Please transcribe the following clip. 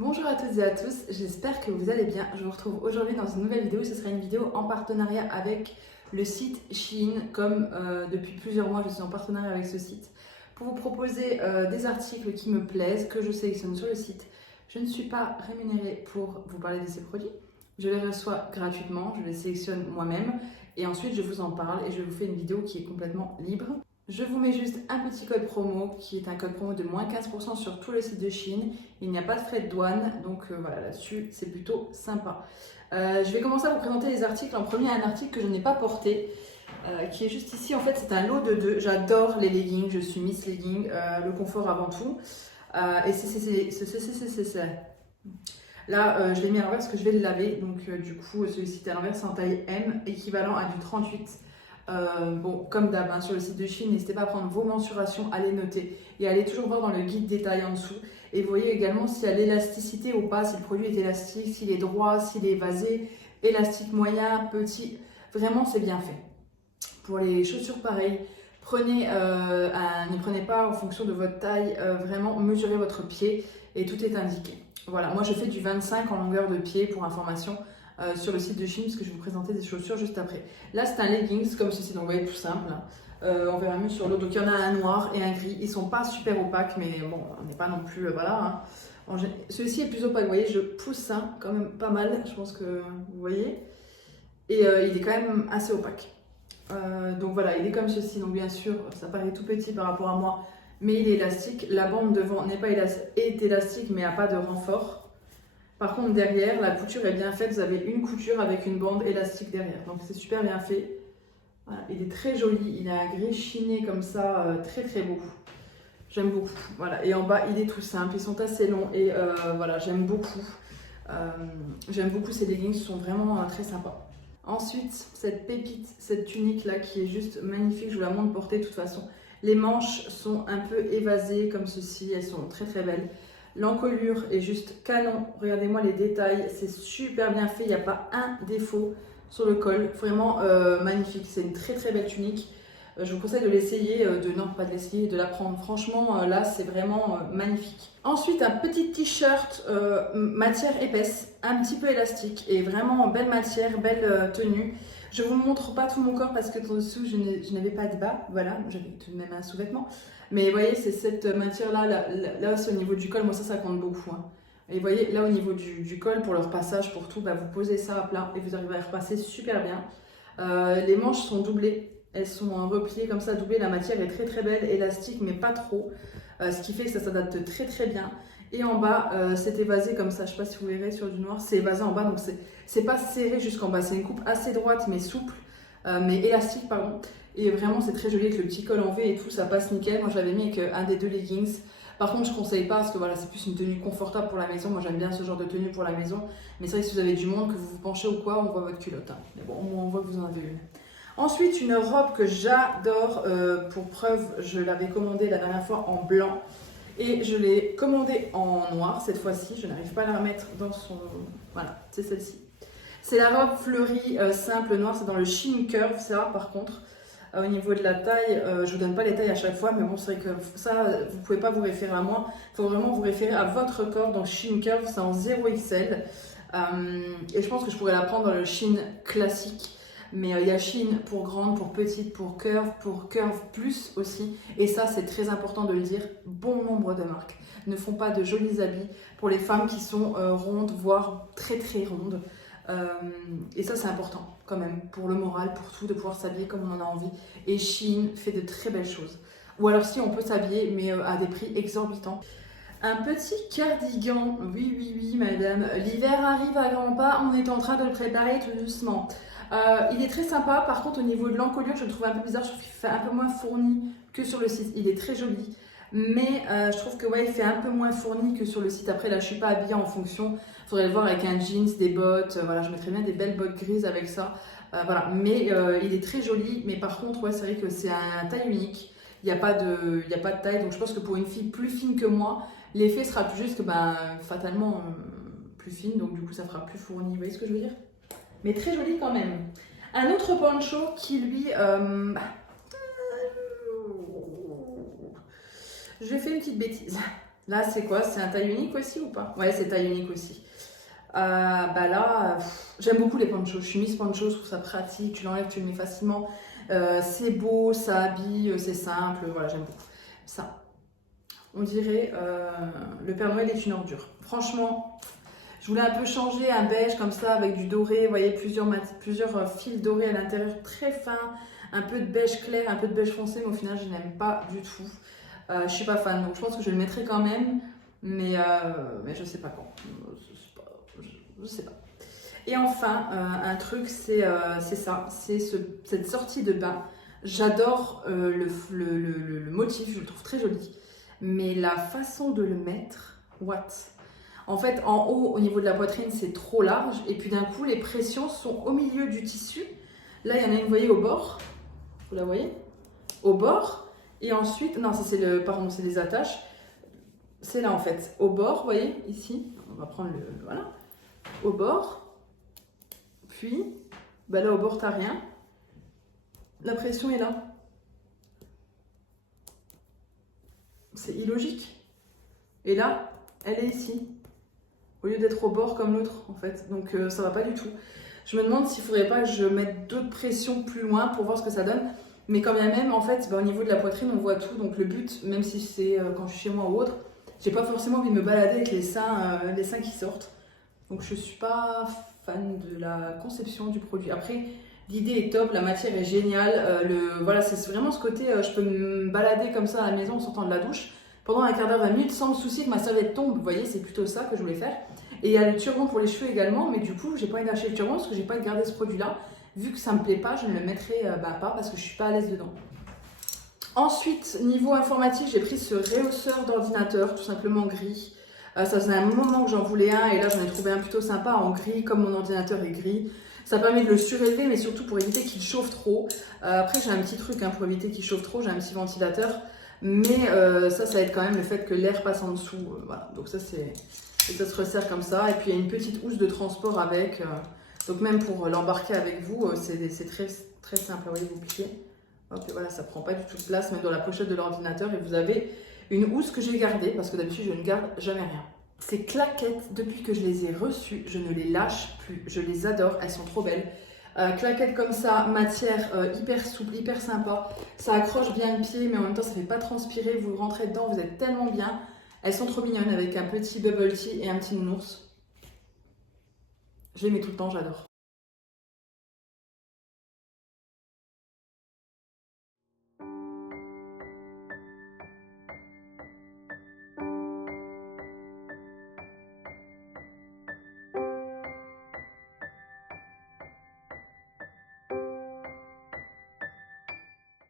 Bonjour à toutes et à tous, j'espère que vous allez bien. Je vous retrouve aujourd'hui dans une nouvelle vidéo. Ce sera une vidéo en partenariat avec le site Shein. Comme depuis plusieurs mois, je suis en partenariat avec ce site pour vous proposer des articles qui me plaisent, que je sélectionne sur le site. Je ne suis pas rémunérée pour vous parler de ces produits. Je les reçois gratuitement, je les sélectionne moi-même et ensuite je vous en parle et je vous fais une vidéo qui est complètement libre. Je vous mets juste un petit code promo qui est un code promo de moins 15% sur tout le site de Shein. Il n'y a pas de frais de douane, donc voilà, là-dessus c'est plutôt sympa. Je vais commencer à vous présenter les articles. En premier, un article que je n'ai pas porté, qui est juste ici. En fait, c'est un lot de deux. J'adore les leggings, je suis Miss Legging, le confort avant tout. Et c'est là, je l'ai mis à l'envers parce que je vais le laver. Donc du coup, celui-ci est à l'envers, c'est en taille M, équivalent à du 38. Bon, comme d'hab, hein, sur le site de Shein, n'hésitez pas à prendre vos mensurations, à les noter et à aller toujours voir dans le guide détail en dessous. Et vous voyez également s'il y a l'élasticité ou pas, si le produit est élastique, s'il est droit, s'il est évasé, élastique moyen, petit. Vraiment, c'est bien fait. Pour les chaussures, pareil. Ne prenez pas en fonction de votre taille, vraiment mesurez votre pied et tout est indiqué. Voilà, moi je fais du 25 en longueur de pied pour information. Sur le site de Shein, parce que je vais vous présenter des chaussures juste après. Là, c'est un leggings comme ceci, donc vous voyez, tout simple. On verra mieux sur l'autre. Donc, il y en a un noir et un gris. Ils sont pas super opaques, mais bon, on n'est pas non plus. Voilà. Hein. Celui-ci est plus opaque, vous voyez, je pousse ça quand même pas mal, je pense que vous voyez. Et il est quand même assez opaque. Donc voilà, il est comme ceci. Donc, bien sûr, ça paraît tout petit par rapport à moi, mais il est élastique. La bande devant n'est pas élastique, mais n'a pas de renfort. Par contre, derrière, la couture est bien faite. Vous avez une couture avec une bande élastique derrière. Donc, c'est super bien fait. Voilà, il est très joli. Il a un gris chiné comme ça, très très beau. J'aime beaucoup. Voilà. Et en bas, il est tout simple. Ils sont assez longs. Et voilà, j'aime beaucoup. J'aime beaucoup ces leggings. Ils sont vraiment très sympas. Ensuite, cette pépite, cette tunique là qui est juste magnifique. Je vous la montre portée de toute façon. Les manches sont un peu évasées comme ceci. Elles sont très très belles. L'encolure est juste canon, regardez-moi les détails, c'est super bien fait, il n'y a pas un défaut sur le col, vraiment magnifique, c'est une très très belle tunique. Je vous conseille de l'essayer, de la prendre, franchement là c'est vraiment magnifique. Ensuite un petit t-shirt matière épaisse, un petit peu élastique et vraiment belle matière, belle tenue. Je vous montre pas tout mon corps parce que dessous je n'avais pas de bas, voilà, j'avais tout de même un sous-vêtement. Mais vous voyez, c'est cette matière-là, là c'est au niveau du col, moi ça compte beaucoup. Hein. Et vous voyez, là au niveau du col, pour le repassage, pour tout, bah, vous posez ça à plat et vous arrivez à repasser super bien. Les manches sont doublées, elles sont repliées comme ça, doublées, la matière est très très belle, élastique mais pas trop. Ce qui fait que ça s'adapte très très bien. Et en bas, c'est évasé comme ça, je ne sais pas si vous verrez sur du noir, c'est évasé en bas, donc c'est pas serré jusqu'en bas, c'est une coupe assez droite mais souple, mais élastique pardon. Et vraiment c'est très joli avec le petit col en V et tout, ça passe nickel. Moi je l'avais mis avec un des deux leggings. Par contre je ne conseille pas parce que voilà, c'est plus une tenue confortable pour la maison. Moi j'aime bien ce genre de tenue pour la maison. Mais c'est vrai que si vous avez du monde, que vous vous penchez ou quoi, on voit votre culotte. Hein. Mais bon, au moins on voit que vous en avez une. Ensuite une robe que j'adore, pour preuve je l'avais commandée la dernière fois en blanc. Et je l'ai commandée en noir cette fois-ci, je n'arrive pas à la remettre dans son... Voilà, c'est celle-ci. C'est la robe fleurie simple noire, c'est dans le Shein Curve, c'est rare par contre. Au niveau de la taille, je vous donne pas les tailles à chaque fois, mais bon, c'est vrai que ça, vous pouvez pas vous référer à moi. Il faut vraiment vous référer à votre corps. Donc Shein Curve, c'est en 0XL. Et je pense que je pourrais la prendre dans le Shein classique. Mais il y a Shein pour grande, pour petite, pour curve plus aussi. Et ça, c'est très important de le dire. Bon nombre de marques ne font pas de jolis habits pour les femmes qui sont rondes, voire très très rondes. Et ça c'est important quand même pour le moral, pour tout, de pouvoir s'habiller comme on en a envie. Et Shein fait de très belles choses. Ou alors si on peut s'habiller mais à des prix exorbitants. Un petit cardigan, oui madame, l'hiver arrive à grands pas, on est en train de le préparer tout doucement. Il est très sympa, par contre au niveau de l'encolure je le trouve un peu bizarre, je trouve qu'il fait un peu moins fourni que sur le site. Il est très joli, mais je trouve que ouais, il fait un peu moins fourni que sur le site. Après là je suis pas habillée en fonction, il faudrait le voir avec un jeans, des bottes, voilà, je mettrais bien des belles bottes grises avec ça. Voilà, mais il est très joli, mais par contre ouais, c'est vrai que c'est un taille unique, il n'y a pas de taille, donc je pense que pour une fille plus fine que moi, l'effet sera plus juste que fatalement plus fine, donc du coup ça fera plus fourni, vous voyez ce que je veux dire? Mais très joli quand même. Un autre poncho qui lui... je vais faire une petite bêtise. Là, c'est quoi? C'est un taille unique aussi ou pas? Ouais, c'est taille unique aussi. Bah là, j'aime beaucoup les ponchos. Je suis Miss Poncho, je trouve ça pratique. Tu l'enlèves, tu le mets facilement. C'est beau, ça habille, c'est simple. Voilà, j'aime beaucoup. Ça, on dirait le Père Noël est une ordure. Franchement, je voulais un peu changer un beige comme ça avec du doré. Vous voyez, plusieurs fils dorés à l'intérieur, très fins. Un peu de beige clair, un peu de beige foncé, mais au final, je n'aime pas du tout. Je suis pas fan, donc je pense que je le mettrai quand même, mais je sais pas quand. Je sais pas. Et enfin, un truc, c'est ça, c'est cette sortie de bain. J'adore le motif, je le trouve très joli, mais la façon de le mettre, what? En fait, en haut, au niveau de la poitrine, c'est trop large, et puis d'un coup, les pressions sont au milieu du tissu. Là, il y en a une, vous voyez, au bord. Vous la voyez? Au bord. Et ensuite, non, ça c'est pardon, c'est les attaches. C'est là en fait, au bord, vous voyez, ici. On va prendre voilà. Au bord. Puis, bah là au bord, t'as rien. La pression est là. C'est illogique. Et là, elle est ici. Au lieu d'être au bord comme l'autre, en fait. Donc ça va pas du tout. Je me demande s'il faudrait pas que je mette d'autres pressions plus loin pour voir ce que ça donne. Mais quand bien même, en fait, bah, au niveau de la poitrine, on voit tout. Donc le but, même si c'est quand je suis chez moi ou autre, j'ai pas forcément envie de me balader avec les seins qui sortent. Donc je suis pas fan de la conception du produit. Après, l'idée est top, la matière est géniale. Voilà, c'est vraiment ce côté, je peux me balader comme ça à la maison en sortant de la douche pendant un quart d'heure, 20 minutes, sans me soucier que ma serviette tombe. Vous voyez, c'est plutôt ça que je voulais faire. Et il y a le turban pour les cheveux également, mais du coup, j'ai pas envie d'acheter le turban parce que j'ai pas envie de garder ce produit-là. Vu que ça me plaît pas, je ne le mettrai pas parce que je suis pas à l'aise dedans. Ensuite, niveau informatique, j'ai pris ce rehausseur d'ordinateur, tout simplement gris. Ça faisait un moment que j'en voulais un et là j'en ai trouvé un plutôt sympa en gris, comme mon ordinateur est gris. Ça permet de le surélever, mais surtout pour éviter qu'il chauffe trop. Après, j'ai un petit truc pour éviter qu'il chauffe trop, j'ai un petit ventilateur. Mais ça aide quand même le fait que l'air passe en dessous. Voilà, donc ça se resserre comme ça. Et puis il y a une petite housse de transport avec. Donc même pour l'embarquer avec vous, c'est très, très simple. Vous voyez, vous pliez. Hop, et voilà, ça prend pas du tout de place, même dans la pochette de l'ordinateur. Et vous avez une housse que j'ai gardée, parce que d'habitude, je ne garde jamais rien. Ces claquettes, depuis que je les ai reçues, je ne les lâche plus. Je les adore, elles sont trop belles. Claquettes comme ça, matière hyper souple, hyper sympa. Ça accroche bien le pied, mais en même temps, ça ne fait pas transpirer. Vous rentrez dedans, vous êtes tellement bien. Elles sont trop mignonnes avec un petit bubble tea et un petit nounours. Je les mets tout le temps, j'adore.